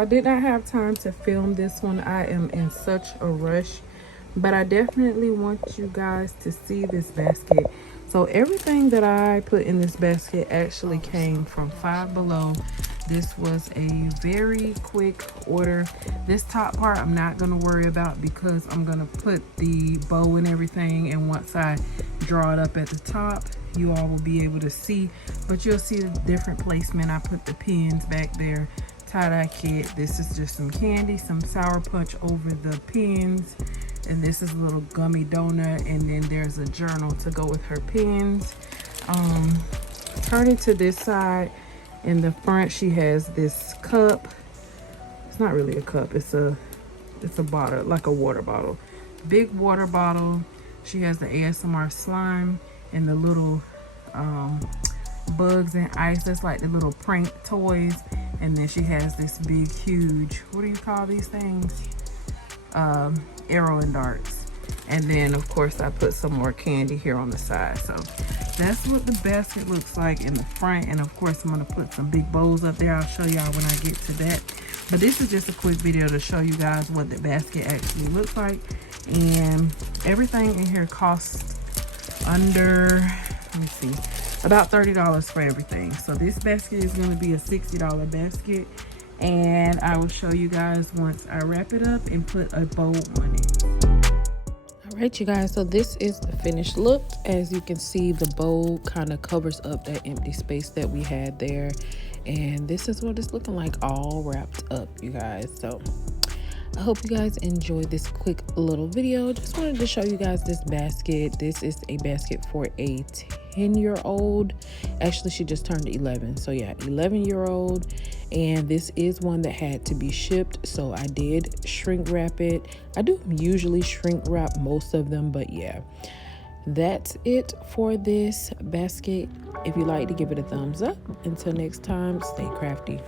I did not have time to film this one. I am in such a rush, but I definitely want you guys to see this basket. So everything that I put in this basket actually came from Five Below. This was a very quick order. This top part I'm not going to worry about because I'm going to put the bow and everything, and once I draw it up at the top, you all will be able to see, but you'll see the different placement. I put the pins back there, tie-dye kit. This is just some candy, some Sour Punch over the pins, and this is a little gummy donut, and then there's a journal to go with her pins. Turning to this side, in the front she has this cup. It's not really a cup, it's a bottle, like a water bottle, big water bottle. She has the ASMR slime and the little bugs and ice. That's like the little prank toys. And then she has this big huge, what do you call these things, arrow and darts. And then of course I put some more candy here on the side. So that's what the basket looks like in the front. And of course I'm going to put some big bows up there. I'll show y'all when I get to that. But this is just a quick video to show you guys what the basket actually looks like. And everything in here costs under, let me see, about $30 for everything. So this basket is going to be a $60 basket. And I will show you guys once I wrap it up and put a bow on it. Alright you guys, so this is the finished look. As you can see, the bow kind of covers up that empty space that we had there, and this is what it's looking like all wrapped up, you guys. So I hope you guys enjoyed this quick little video. Just wanted to show you guys this basket. This is a basket for a 10-year-old. Actually, she just turned 11. So yeah, 11-year-old. And this is one that had to be shipped. So I did shrink wrap it. I do usually shrink wrap most of them, but yeah. That's it for this basket. If you like to give it a thumbs up. Until next time, stay crafty.